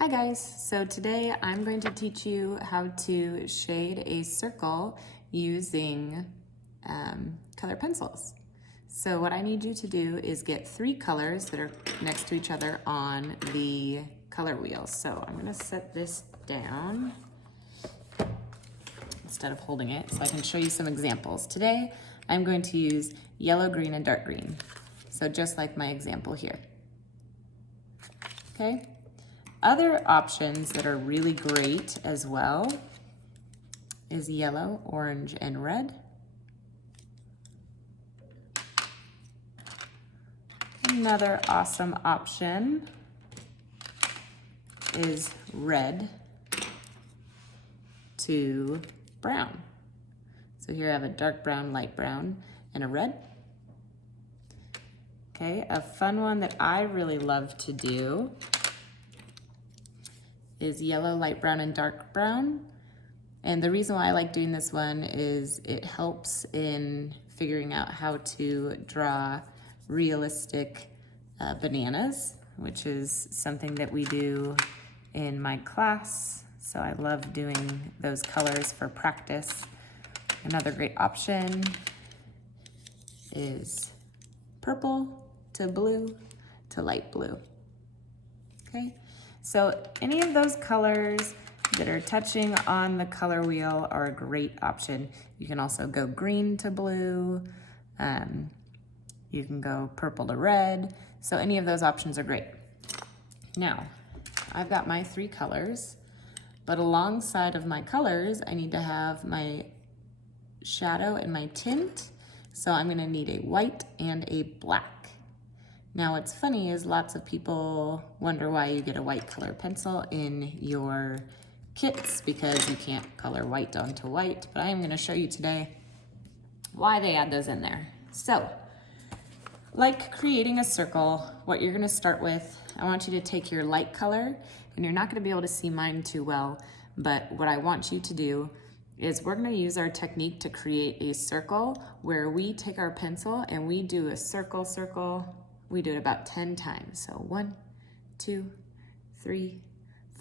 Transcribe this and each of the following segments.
Hi guys, so today I'm going to teach you how to shade a circle using color pencils. So what I need you to do is get 3 colors that are next to each other on the color wheel. So I'm going to set this down instead of holding it so I can show you some examples. Today I'm going to use yellow, green, and dark green. So just like my example here. Okay? Other options that are really great as well is yellow, orange, and red. Another awesome option is red to brown. So here I have a dark brown, light brown, and a red. Okay, a fun one that I really love to do is yellow, light brown, and dark brown. And the reason why I like doing this one is it helps in figuring out how to draw realistic bananas, which is something that we do in my class. So I love doing those colors for practice. Another great option is purple to blue to light blue. Okay, so any of those colors that are touching on the color wheel are a great option. You can also go green to blue. You can go purple to red. So any of those options are great. Now, I've got my 3 colors, but alongside of my colors, I need to have my shadow and my tint. So I'm gonna need a white and a black. Now what's funny is lots of people wonder why you get a white color pencil in your kits because you can't color white onto white, but I am going to show you today why they add those in there. So, like creating a circle, what you're going to start with, I want you to take your light color, and you're not going to be able to see mine too well, but what I want you to do is we're going to use our technique to create a circle where we take our pencil and we do a circle, we do it about 10 times. So 1, 2, 3,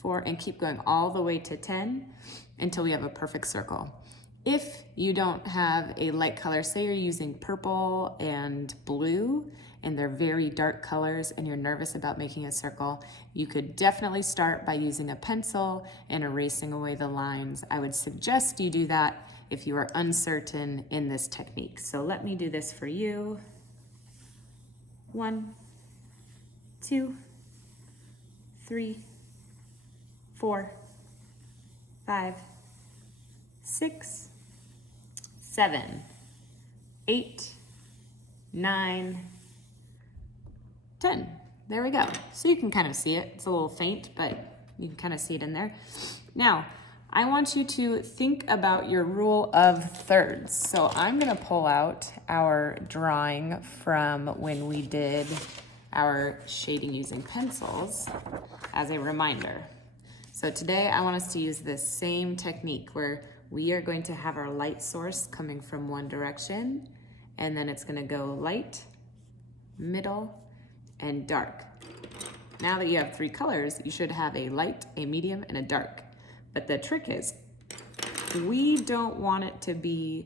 4, and keep going all the way to 10 until we have a perfect circle. If you don't have a light color, say you're using purple and blue, and they're very dark colors and you're nervous about making a circle, you could definitely start by using a pencil and erasing away the lines. I would suggest you do that if you are uncertain in this technique. So let me do this for you. 1, 2, 3, 4, 5, 6, 7, 8, 9, 10. There we go. So you can kind of see it. It's a little faint, but you can kind of see it in there. Now, I want you to think about your rule of thirds. So I'm going to pull out our drawing from when we did our shading using pencils as a reminder. So today I want us to use this same technique where we are going to have our light source coming from one direction, and then it's going to go light, middle, and dark. Now that you have 3 colors, you should have a light, a medium, and a dark. But the trick is, we don't want it to be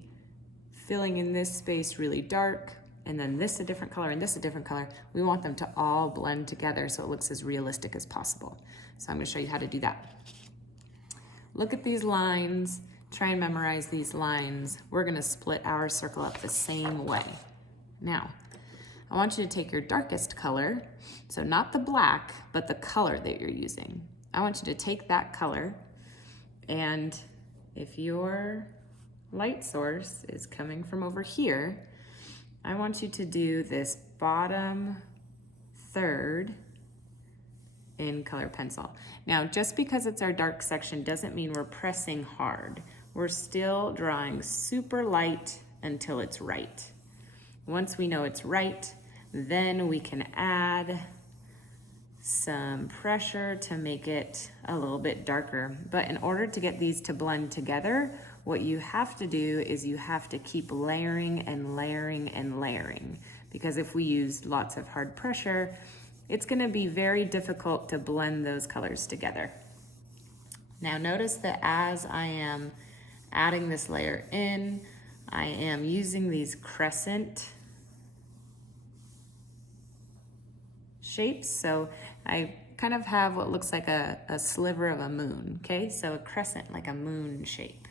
filling in this space really dark, and then this a different color, and this a different color. We want them to all blend together so it looks as realistic as possible. So I'm gonna show you how to do that. Look at these lines, try and memorize these lines. We're gonna split our circle up the same way. Now, I want you to take your darkest color, so not the black, but the color that you're using. I want you to take that color, and if your light source is coming from over here, I want you to do this bottom third in color pencil. Now, just because it's our dark section doesn't mean we're pressing hard. We're still drawing super light until it's right. Once we know it's right, then we can add some pressure to make it a little bit darker. But in order to get these to blend together, what you have to do is you have to keep layering and layering and layering. Because if we use lots of hard pressure, it's gonna be very difficult to blend those colors together. Now notice that as I am adding this layer in, I am using these crescent shapes. So I kind of have what looks like a sliver of a moon, okay? So a crescent, like a moon shape.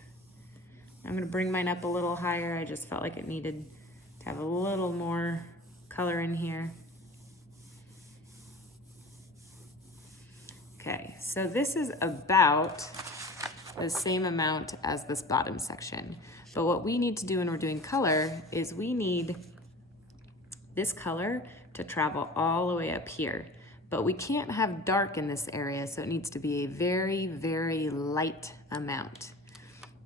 I'm gonna bring mine up a little higher. I just felt like it needed to have a little more color in here. Okay, so this is about the same amount as this bottom section. But what we need to do when we're doing color is we need this color to travel all the way up here. But we can't have dark in this area, so it needs to be a very, very light amount.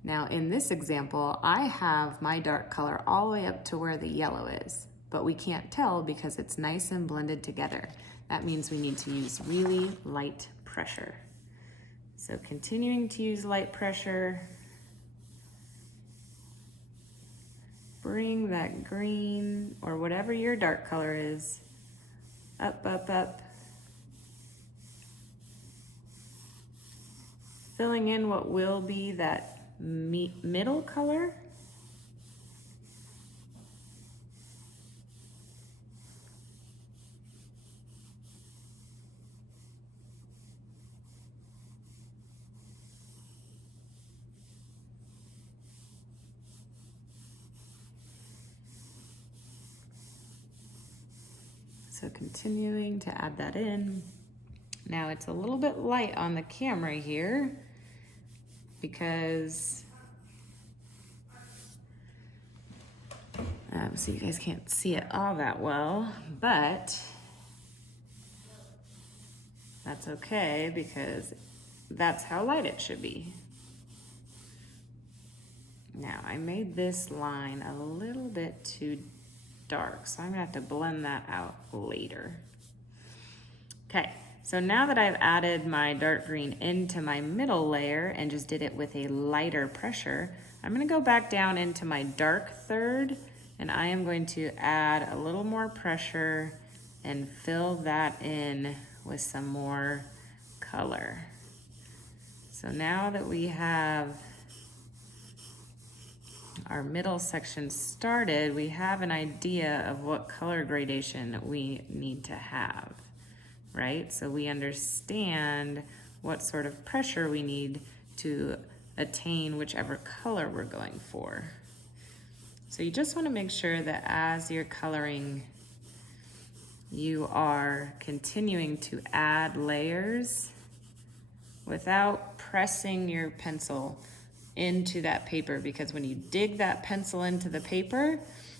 Now in this example, I have my dark color all the way up to where the yellow is, but we can't tell because it's nice and blended together. That means we need to use really light pressure. So continuing to use light pressure, bring that green or whatever your dark color is up, up, up. Filling in what will be that middle color. So continuing to add that in. Now it's a little bit light on the camera here because so you guys can't see it all that well, but that's okay because that's how light it should be. Now I made this line a little bit too dark, so I'm gonna have to blend that out later. Okay, so now that I've added my dark green into my middle layer and just did it with a lighter pressure, I'm gonna go back down into my dark third and I am going to add a little more pressure and fill that in with some more color. So now that we have our middle section started, we have an idea of what color gradation we need to have, right? So we understand what sort of pressure we need to attain whichever color we're going for. So you just want to make sure that as you're coloring, you are continuing to add layers without pressing your pencil into that paper, because when you dig that pencil into the paper,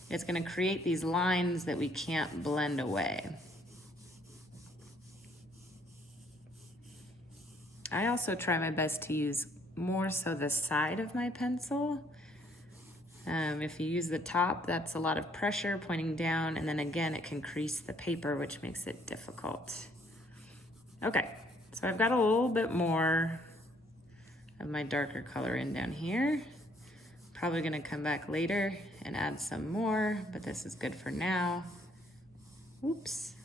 it's going to create these lines that we can't blend away. I also try my best to use more so the side of my pencil. If you use the top, that's a lot of pressure pointing down, and then again, it can crease the paper, which makes it difficult. Okay, so I've got a little bit more of my darker color in down here. Probably gonna come back later and add some more, but this is good for now. Oops,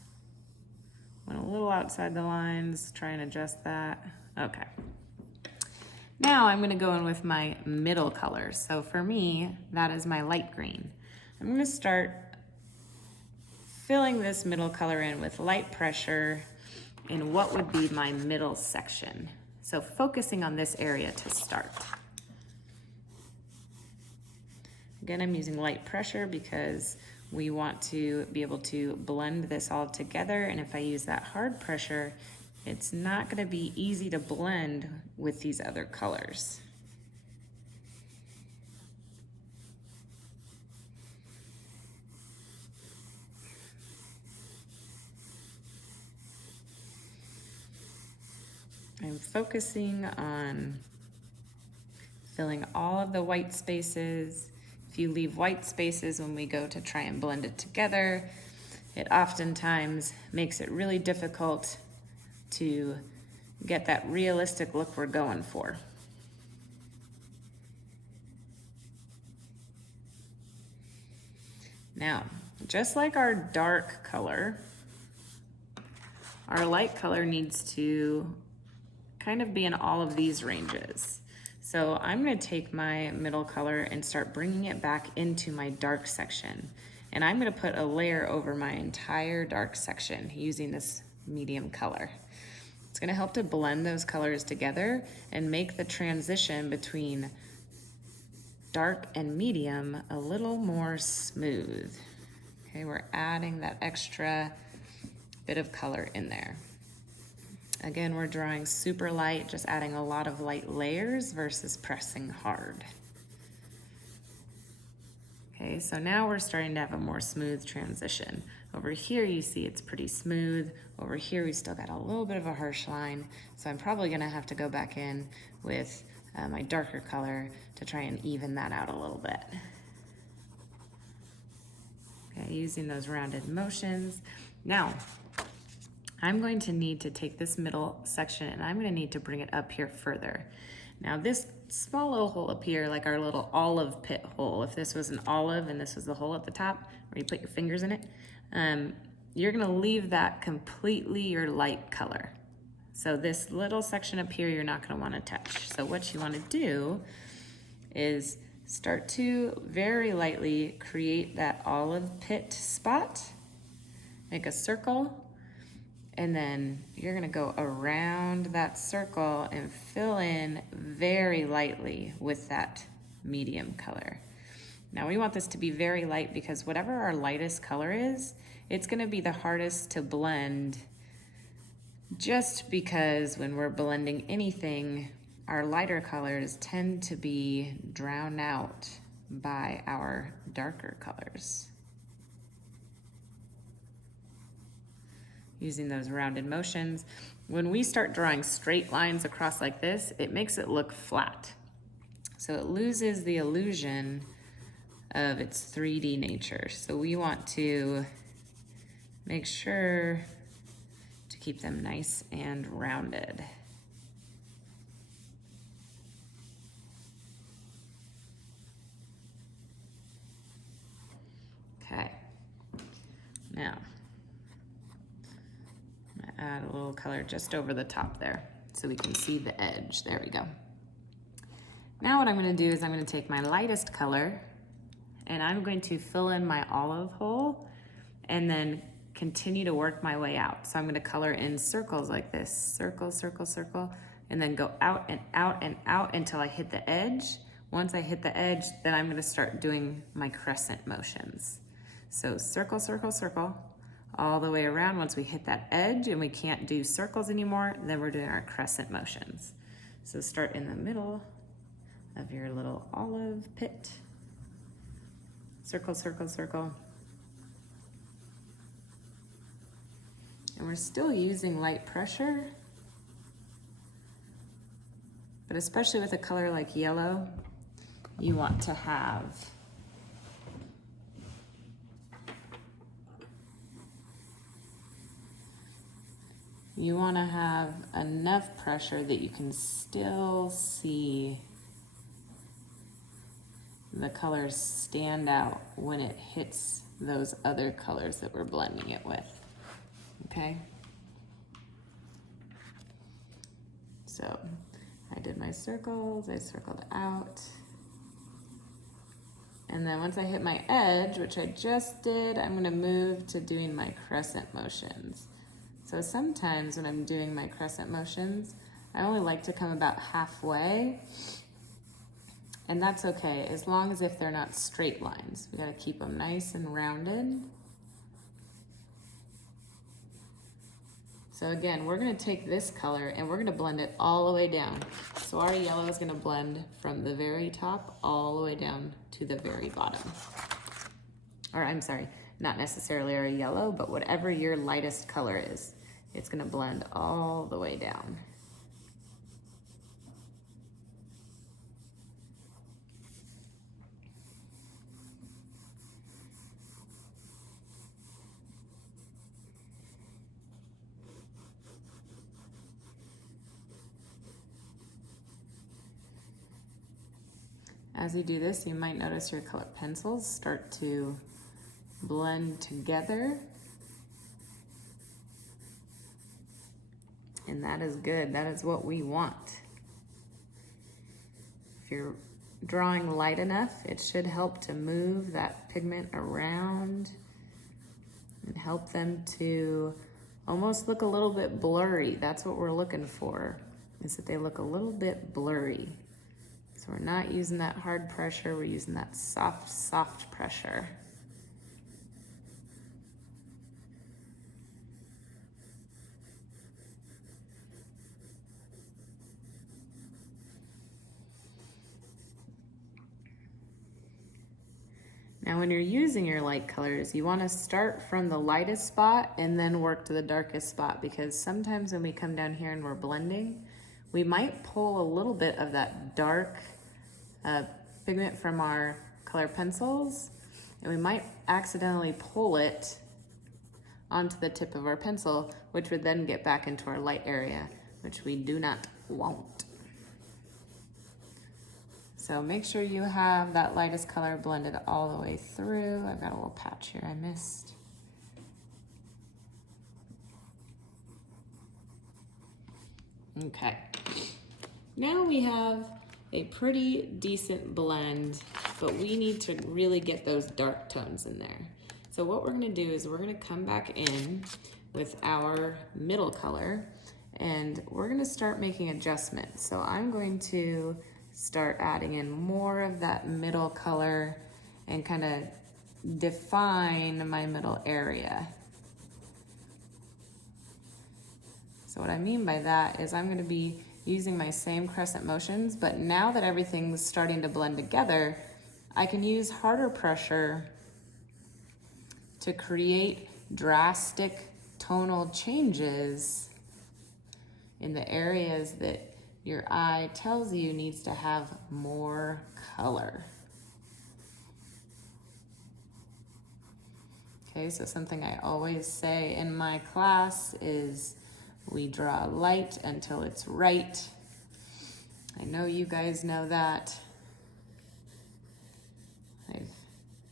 went a little outside the lines, try and adjust that. Okay. Now I'm gonna go in with my middle color. So for me, that is my light green. I'm gonna start filling this middle color in with light pressure in what would be my middle section. So focusing on this area to start. Again, I'm using light pressure because we want to be able to blend this all together, and if I use that hard pressure, it's not gonna be easy to blend with these other colors. I'm focusing on filling all of the white spaces. If you leave white spaces when we go to try and blend it together, it oftentimes makes it really difficult to get that realistic look we're going for. Now, just like our dark color, our light color needs to kind of be in all of these ranges. So I'm gonna take my middle color and start bringing it back into my dark section. And I'm gonna put a layer over my entire dark section using this medium color. It's gonna help to blend those colors together and make the transition between dark and medium a little more smooth. Okay, we're adding that extra bit of color in there. Again, we're drawing super light, just adding a lot of light layers versus pressing hard. Okay, so now we're starting to have a more smooth transition. Over here, you see it's pretty smooth. Over here, we still got a little bit of a harsh line. So I'm probably gonna have to go back in with my darker color to try and even that out a little bit. Okay, using those rounded motions. Now, I'm going to need to take this middle section and I'm gonna need to bring it up here further. Now this small little hole up here, like our little olive pit hole, if this was an olive and this was the hole at the top where you put your fingers in it, you're gonna leave that completely your light color. So this little section up here, you're not gonna wanna touch. So what you wanna do is start to very lightly create that olive pit spot, make a circle, and then you're gonna go around that circle and fill in very lightly with that medium color. Now we want this to be very light because whatever our lightest color is, it's gonna be the hardest to blend, just because when we're blending anything, our lighter colors tend to be drowned out by our darker colors. Using those rounded motions. When we start drawing straight lines across like this, it makes it look flat. So it loses the illusion of its 3D nature. So we want to make sure to keep them nice and rounded. Okay, now, add a little color just over the top there so we can see the edge. There we go. Now what I'm gonna do is I'm gonna take my lightest color and I'm going to fill in my olive hole and then continue to work my way out. So I'm gonna color in circles like this, circle, circle, circle, and then go out and out and out until I hit the edge. Once I hit the edge, then I'm gonna start doing my crescent motions. So circle, circle, circle, all the way around. Once we hit that edge and we can't do circles anymore, then we're doing our crescent motions. So start in the middle of your little olive pit. Circle, circle, circle. And we're still using light pressure, but especially with a color like yellow, you want to have enough pressure that you can still see the colors stand out when it hits those other colors that we're blending it with, okay? So I did my circles, I circled out. And then once I hit my edge, which I just did, I'm gonna move to doing my crescent motions. So sometimes when I'm doing my crescent motions, I only like to come about halfway, and that's okay, as long as if they're not straight lines. We gotta keep them nice and rounded. So again, we're gonna take this color and we're gonna blend it all the way down. So our yellow is gonna blend from the very top all the way down to the very bottom. Or I'm sorry, not necessarily our yellow, but whatever your lightest color is, it's gonna blend all the way down. As you do this, you might notice your colored pencils start to blend together. And that is good. That is what we want. If you're drawing light enough, it should help to move that pigment around and help them to almost look a little bit blurry. That's what we're looking for, is that they look a little bit blurry. So we're not using that hard pressure, we're using that soft, soft pressure. Now when you're using your light colors, you want to start from the lightest spot and then work to the darkest spot, because sometimes when we come down here and we're blending, we might pull a little bit of that dark pigment from our color pencils, and we might accidentally pull it onto the tip of our pencil, which would then get back into our light area, which we do not want. So make sure you have that lightest color blended all the way through. I've got a little patch here I missed. Okay, now we have a pretty decent blend, but we need to really get those dark tones in there. So what we're gonna do is we're gonna come back in with our middle color, and we're gonna start making adjustments. So I'm going to start adding in more of that middle color and kind of define my middle area. So what I mean by that is I'm going to be using my same crescent motions, but now that everything's starting to blend together, I can use harder pressure to create drastic tonal changes in the areas that your eye tells you needs to have more color. Okay, so something I always say in my class is we draw light until it's right. I know you guys know that. I've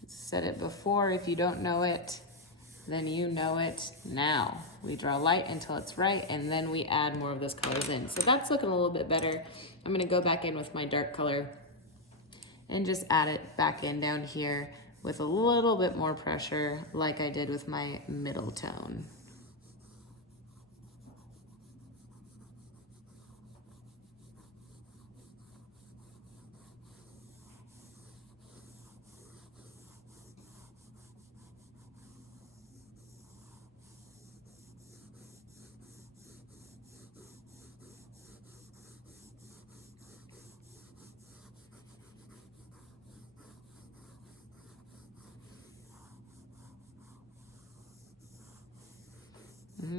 said it before. If you don't know it, then you know it now. We draw light until it's right, and then we add more of those colors in. So that's looking a little bit better. I'm gonna go back in with my dark color and just add it back in down here with a little bit more pressure, like I did with my middle tone.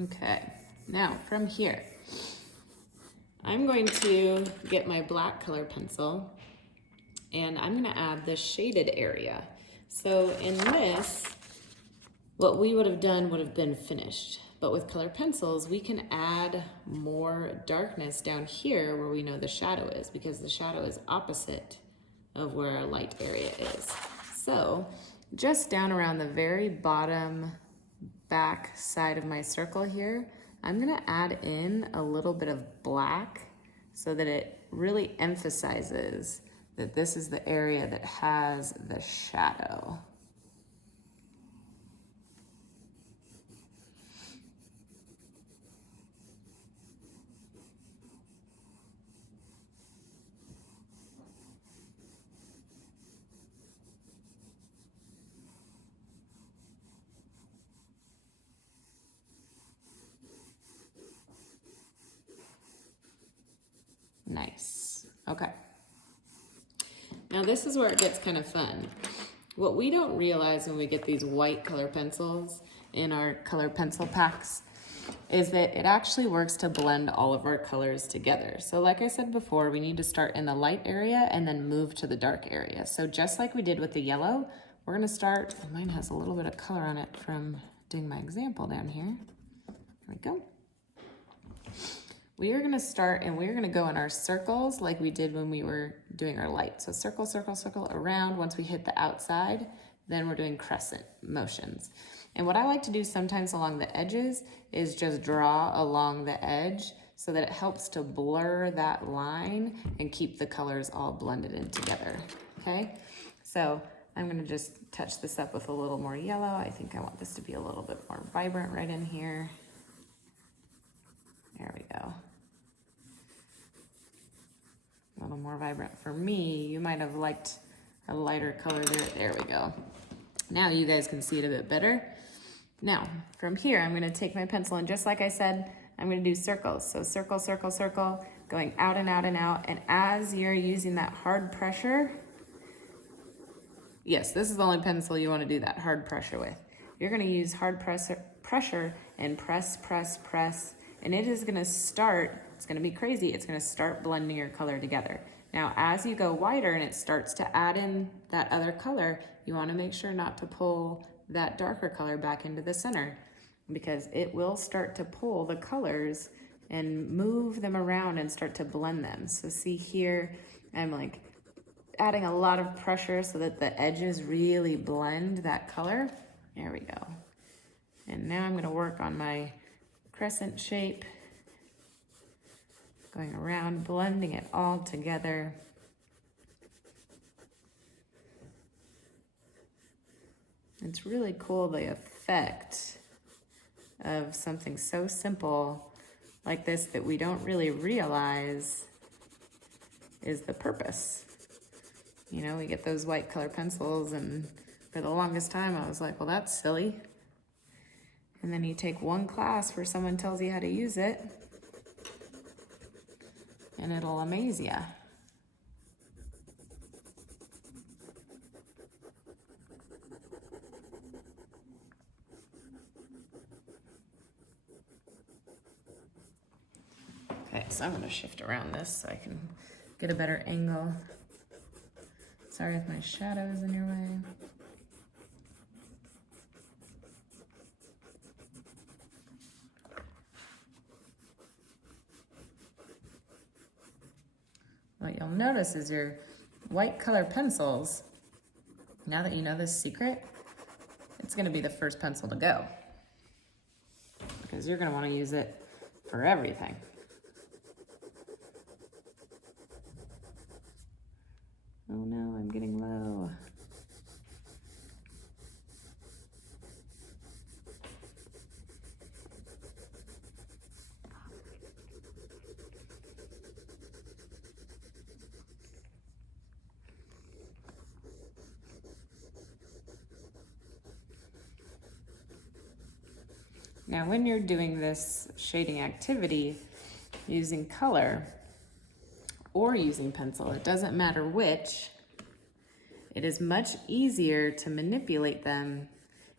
Okay, now from here, I'm going to get my black color pencil and I'm gonna add the shaded area. So in this, what we would have done would have been finished. But with color pencils, we can add more darkness down here where we know the shadow is, because the shadow is opposite of where our light area is. So just down around the very bottom back side of my circle here, I'm gonna add in a little bit of black so that it really emphasizes that this is the area that has the shadow. Nice. Okay. Now this is where it gets kind of fun. What we don't realize when we get these white color pencils in our color pencil packs is that it actually works to blend all of our colors together. So like I said before, we need to start in the light area and then move to the dark area. So just like we did with the yellow, we're gonna start, mine has a little bit of color on it from doing my example down here. There we go. We are gonna start and we're gonna go in our circles like we did when we were doing our light. So circle, circle, circle around. Once we hit the outside, then we're doing crescent motions. And what I like to do sometimes along the edges is just draw along the edge so that it helps to blur that line and keep the colors all blended in together, okay? So I'm gonna just touch this up with a little more yellow. I think I want this to be a little bit more vibrant right in here. There we go. A little more vibrant for me. You might have liked a lighter color there. There we go. Now you guys can see it a bit better. Now, from here, I'm gonna take my pencil and just like I said, I'm gonna do circles. So circle, circle, circle, going out and out and out. And as you're using that hard pressure, yes, this is the only pencil you wanna do that hard pressure with. You're gonna use hard pressure and press, press, press, and it is gonna start, it's gonna be crazy, it's gonna start blending your color together. Now, as you go wider and it starts to add in that other color, you wanna make sure not to pull that darker color back into the center because it will start to pull the colors and move them around and start to blend them. So see here, I'm like adding a lot of pressure so that the edges really blend that color. There we go. And now I'm gonna work on my crescent shape, going around, blending it all together. It's really cool, the effect of something so simple like this that we don't really realize is the purpose. You know, we get those white color pencils and for the longest time I was like, well, that's silly. And then you take one class where someone tells you how to use it and it'll amaze you. Okay, so I'm gonna shift around this so I can get a better angle. Sorry if my shadow is in your way. What you'll notice is your white color pencils, now that you know this secret, it's gonna be the first pencil to go because you're gonna wanna use it for everything. Oh no, I'm getting low. Now, when you're doing this shading activity using color or using pencil, it doesn't matter which, it is much easier to manipulate them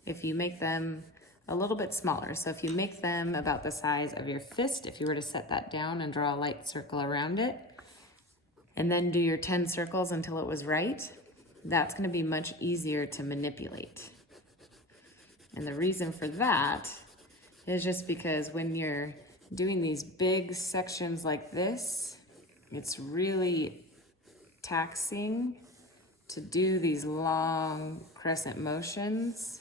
if you make them a little bit smaller. So if you make them about the size of your fist, if you were to set that down and draw a light circle around it, and then do your 10 circles until it was right, that's gonna be much easier to manipulate. And the reason for that is just because when you're doing these big sections like this, it's really taxing to do these long crescent motions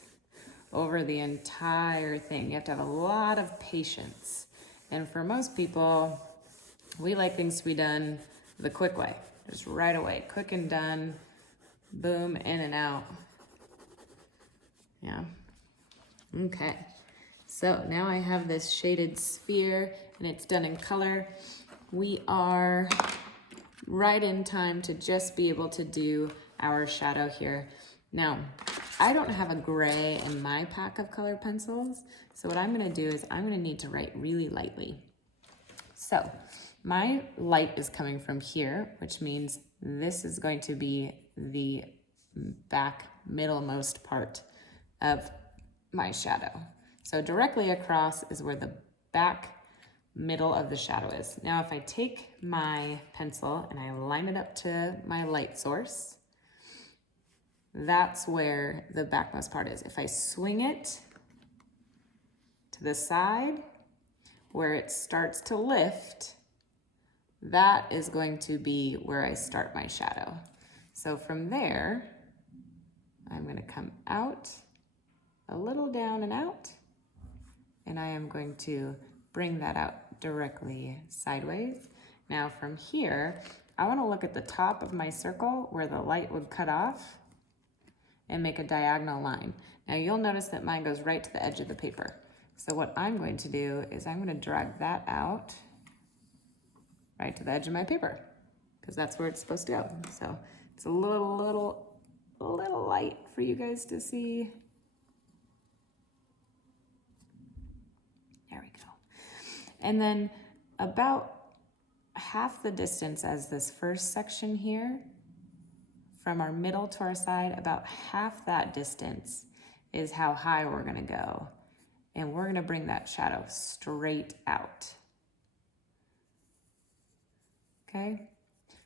over the entire thing. You have to have a lot of patience. And for most people, we like things to be done the quick way, just right away, quick and done, boom, in and out. Yeah. Okay. So now I have this shaded sphere and it's done in color. We are right in time to just be able to do our shadow here. Now, I don't have a gray in my pack of color pencils, so what I'm gonna do is I'm gonna need to write really lightly. So my light is coming from here, which means this is going to be the back middlemost part of my shadow. So directly across is where the back middle of the shadow is. Now, if I take my pencil and I line it up to my light source, that's where the backmost part is. If I swing it to the side where it starts to lift, that is going to be where I start my shadow. So from there, I'm gonna come out, a little down and out, and I am going to bring that out directly sideways. Now from here, I want to look at the top of my circle where the light would cut off and make a diagonal line. Now you'll notice that mine goes right to the edge of the paper. So what I'm going to do is I'm going to drag that out right to the edge of my paper because that's where it's supposed to go. So it's a little light for you guys to see. There we go. And then about half the distance as this first section here, from our middle to our side, about half that distance is how high we're gonna go. And we're gonna bring that shadow straight out. Okay?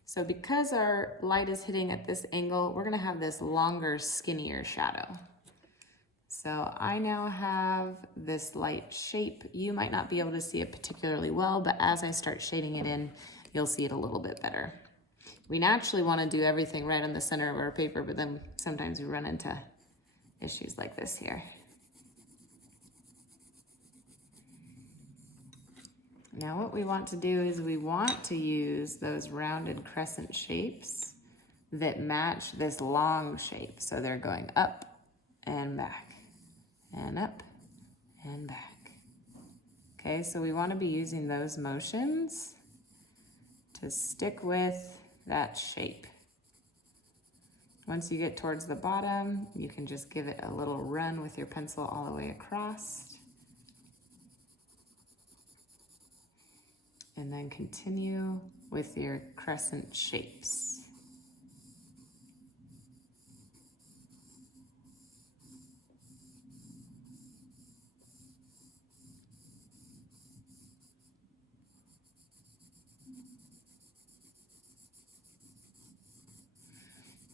So because our light is hitting at this angle, we're gonna have this longer, skinnier shadow. So I now have this light shape. You might not be able to see it particularly well, but as I start shading it in, you'll see it a little bit better. We naturally want to do everything right on the center of our paper, but then sometimes we run into issues like this here. Now what we want to do is we want to use those rounded crescent shapes that match this long shape. So they're going up and back and up and back. Okay, so we want to be using those motions to stick with that shape. Once you get towards the bottom, you can just give it a little run with your pencil all the way across. And then continue with your crescent shapes.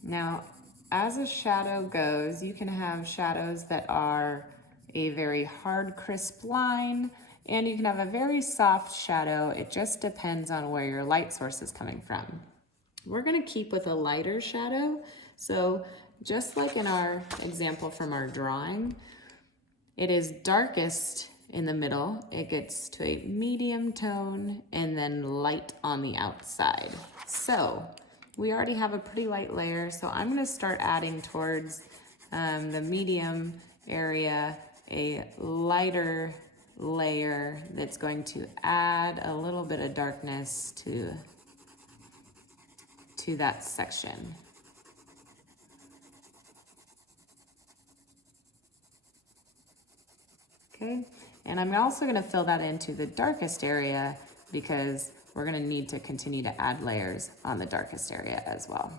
Now, as a shadow goes, you can have shadows that are a very hard, crisp line, and you can have a very soft shadow. It just depends on where your light source is coming from. We're gonna keep with a lighter shadow. So just like in our example from our drawing, it is darkest in the middle. It gets to a medium tone and then light on the outside. So we already have a pretty light layer, so I'm gonna start adding towards the medium area a lighter layer that's going to add a little bit of darkness to that section. Okay, and I'm also gonna fill that into the darkest area because we're gonna need to continue to add layers on the darkest area as well.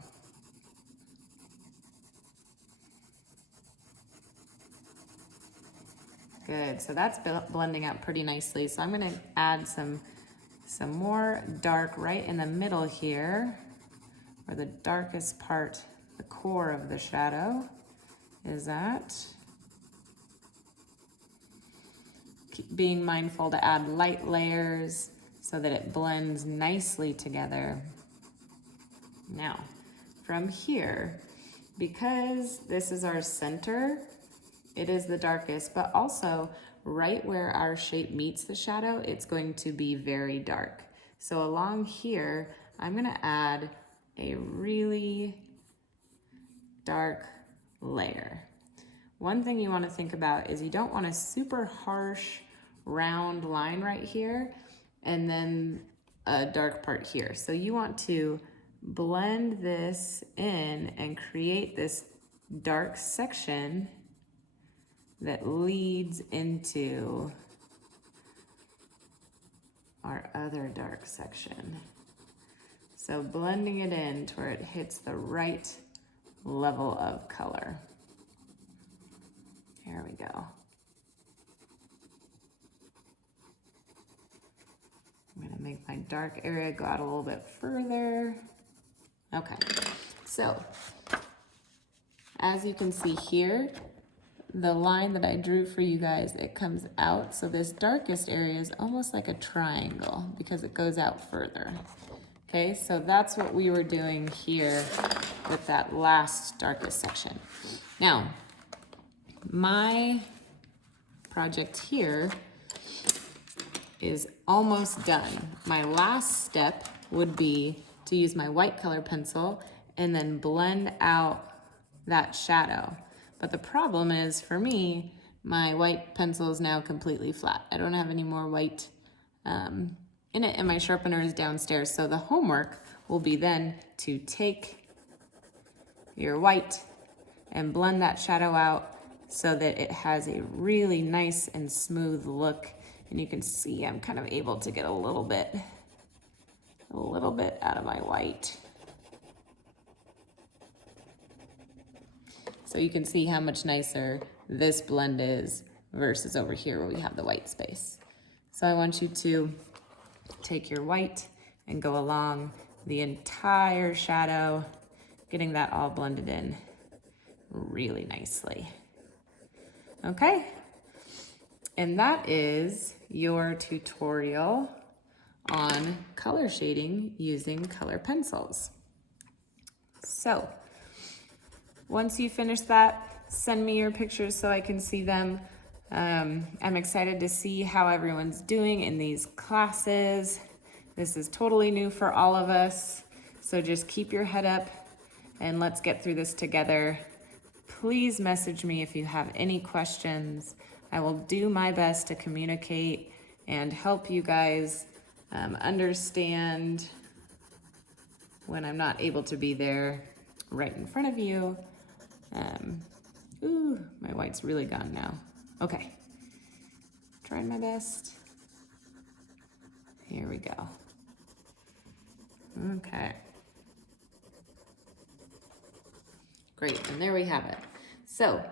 Good, so that's blending out pretty nicely. So I'm gonna add some more dark right in the middle here, where the darkest part, the core of the shadow is at. Keep being mindful to add light layers so that it blends nicely together. Now, from here, because this is our center, it is the darkest, but also right where our shape meets the shadow, it's going to be very dark. So along here, I'm gonna add a really dark layer. One thing you wanna think about is you don't want a super harsh round line right here and then a dark part here. So you want to blend this in and create this dark section that leads into our other dark section. So blending it in to where it hits the right level of color. There we go. I'm gonna make my dark area go out a little bit further. Okay, so as you can see here, the line that I drew for you guys, it comes out. So this darkest area is almost like a triangle because it goes out further. Okay, so that's what we were doing here with that last darkest section. Now, my project here is almost done. My last step would be to use my white color pencil and then blend out that shadow. But the problem is, for me, my white pencil is now completely flat. I don't have any more white in it, and my sharpener is downstairs. So the homework will be then to take your white and blend that shadow out so that it has a really nice and smooth look. And you can see I'm kind of able to get a little bit out of my white. So you can see how much nicer this blend is versus over here where we have the white space. So I want you to take your white and go along the entire shadow, getting that all blended in really nicely. Okay, and that is your tutorial on color shading using color pencils. So once you finish that, send me your pictures so I can see them. I'm excited to see how everyone's doing in these classes. This is totally new for all of us. So just keep your head up and let's get through this together. Please message me if you have any questions. I will do my best to communicate and help you guys understand when I'm not able to be there right in front of you. Ooh, my white's really gone now. Okay, trying my best. Here we go. Okay. Great, and there we have it. So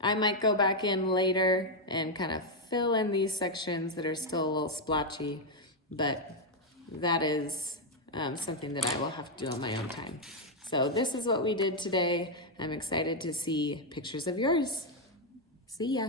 I might go back in later and kind of fill in these sections that are still a little splotchy, but that is something that I will have to do on my own time. So this is what we did today. I'm excited to see pictures of yours. See ya.